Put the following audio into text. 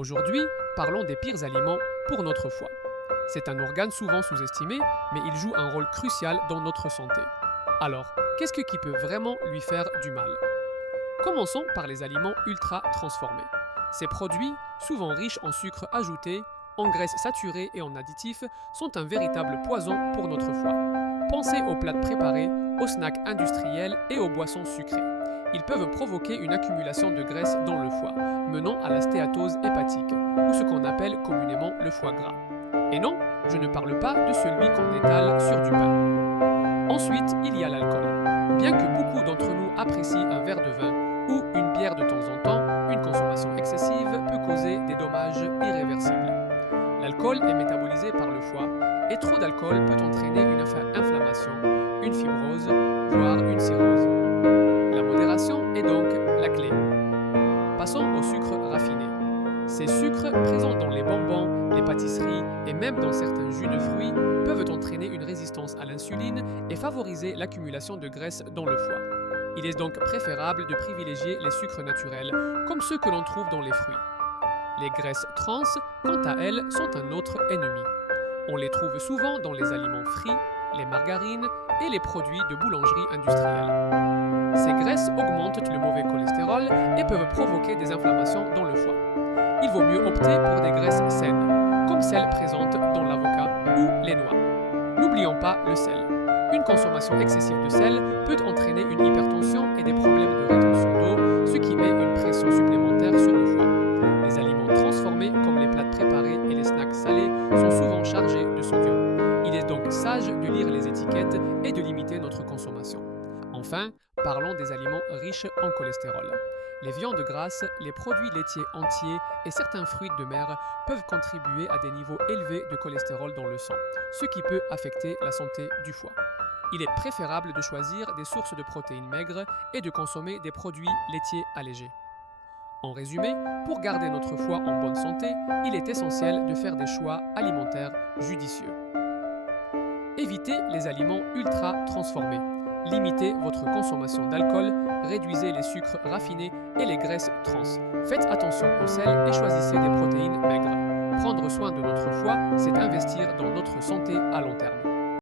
Aujourd'hui, parlons des pires aliments pour notre foie. C'est un organe souvent sous-estimé, mais il joue un rôle crucial dans notre santé. Alors, qui peut vraiment lui faire du mal? Commençons par les aliments ultra transformés. Ces produits, souvent riches en sucre ajouté, en graisses saturées et en additifs, sont un véritable poison pour notre foie. Pensez aux plats préparés, aux snacks industriels et aux boissons sucrées. Ils peuvent provoquer une accumulation de graisse dans le foie, menant à la stéatose hépatique, ou ce qu'on appelle communément le foie gras. Et non, je ne parle pas de celui qu'on étale sur du pain. Ensuite, il y a l'alcool. Bien que beaucoup d'entre nous apprécient un verre de vin ou une bière de temps en temps, une consommation excessive peut causer des dommages irréversibles. L'alcool est métabolisé par le foie et trop d'alcool peut entraîner une inflammation, une fibrose, voire une cirrhose. La modération est donc la clé. Passons au sucre raffiné. Ces sucres, présents dans les bonbons, les pâtisseries et même dans certains jus de fruits, peuvent entraîner une résistance à l'insuline et favoriser l'accumulation de graisse dans le foie. Il est donc préférable de privilégier les sucres naturels, comme ceux que l'on trouve dans les fruits. Les graisses trans, quant à elles, sont un autre ennemi. On les trouve souvent dans les aliments frits, les margarines et les produits de boulangerie industrielle. Ces graisses augmentent le mauvais cholestérol et peuvent provoquer des inflammations dans le foie. Il vaut mieux opter pour des graisses saines, comme celles présentes dans l'avocat ou les noix. N'oublions pas le sel. Une consommation excessive de sel peut entraîner une hypertension et des problèmes de rétention d'eau, ce qui met une pression supplémentaire sur le foie. Les aliments transformés, comme les plats préparés et les snacks salés, sont souvent chargés de sodium. Il est donc sage de lire les étiquettes et de limiter notre consommation. Enfin, parlons des aliments riches en cholestérol. Les viandes grasses, les produits laitiers entiers et certains fruits de mer peuvent contribuer à des niveaux élevés de cholestérol dans le sang, ce qui peut affecter la santé du foie. Il est préférable de choisir des sources de protéines maigres et de consommer des produits laitiers allégés. En résumé, pour garder notre foie en bonne santé, il est essentiel de faire des choix alimentaires judicieux. Évitez les aliments ultra transformés. Limitez votre consommation d'alcool, réduisez les sucres raffinés et les graisses trans. Faites attention au sel et choisissez des protéines maigres. Prendre soin de notre foie, c'est investir dans notre santé à long terme.